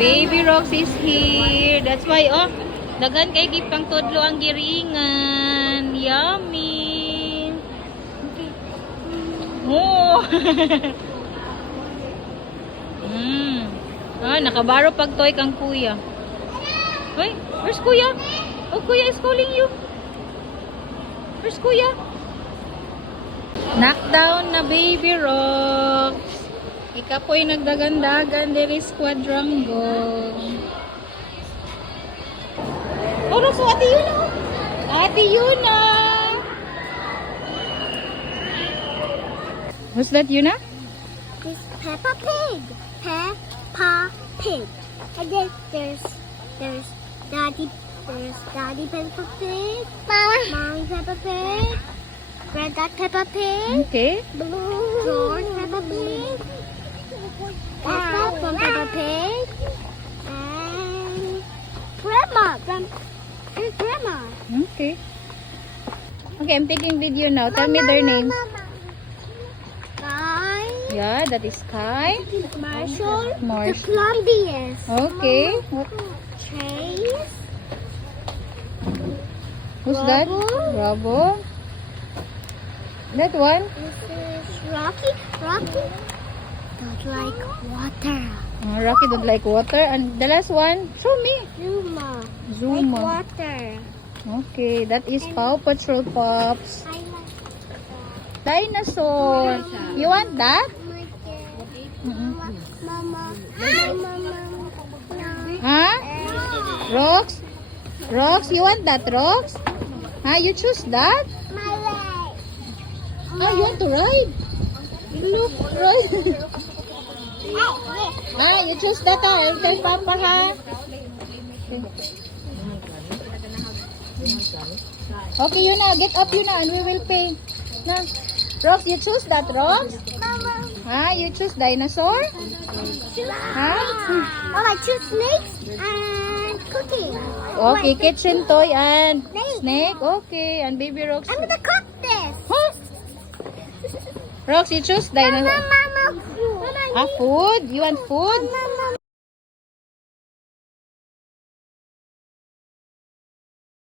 Baby Rox is here. That's why, oh, dagan kay gipang tudlo ang giringan. Yummy. Okay. Oh. Nakabaro pag toy kang kuya. Hoy, where's kuya? Oh, kuya is calling you. Where's kuya? Knockdown na Baby Rox. Ika po'y nagdagandagan diri Quadrangle. Oh, Rox, so Ate Yuna. Ate Yuna. What's that, Yuna? It's Peppa Pig. Peppa Pig. And then there's Daddy Peppa Pig. Mommy Peppa Pig. Granddad Peppa Pig. Okay. George Peppa Pig. Peppa from Peppa Pig. And Grandma. Grandma. Okay. Okay, I'm taking video now. Tell me their names. Sky. Yeah, that is Kai. Marshall. The Marsh. Columbians. Okay. Chase. Who's that? Bravo. That one? This is Rocky. Rocky don't like water. Rocky don't like water. And the last one? Show me. Zuma. Like Zuma. water. Okay, that is Paw Patrol Pops. I like Dinosaur. You want that? Mama. Huh? Rox? Rox, you want that, Rox? Huh? You choose that? My leg. Ah, you want to ride? Look, ride. Ah, you choose that, ha? I'll tell Papa, ha? Okay, you na. Get up, you na, and we will pay. Na. Rox, you choose that, Rox? Mama. Ah, you choose dinosaur? Huh? Oh, I choose snakes and cookie. Okay, kitchen toy and Snake. snake. Okay, and Baby Rox. I'm gonna cook this. Huh? Rox, you choose dinosaur. Mama. Ah, food? You want food? Mama.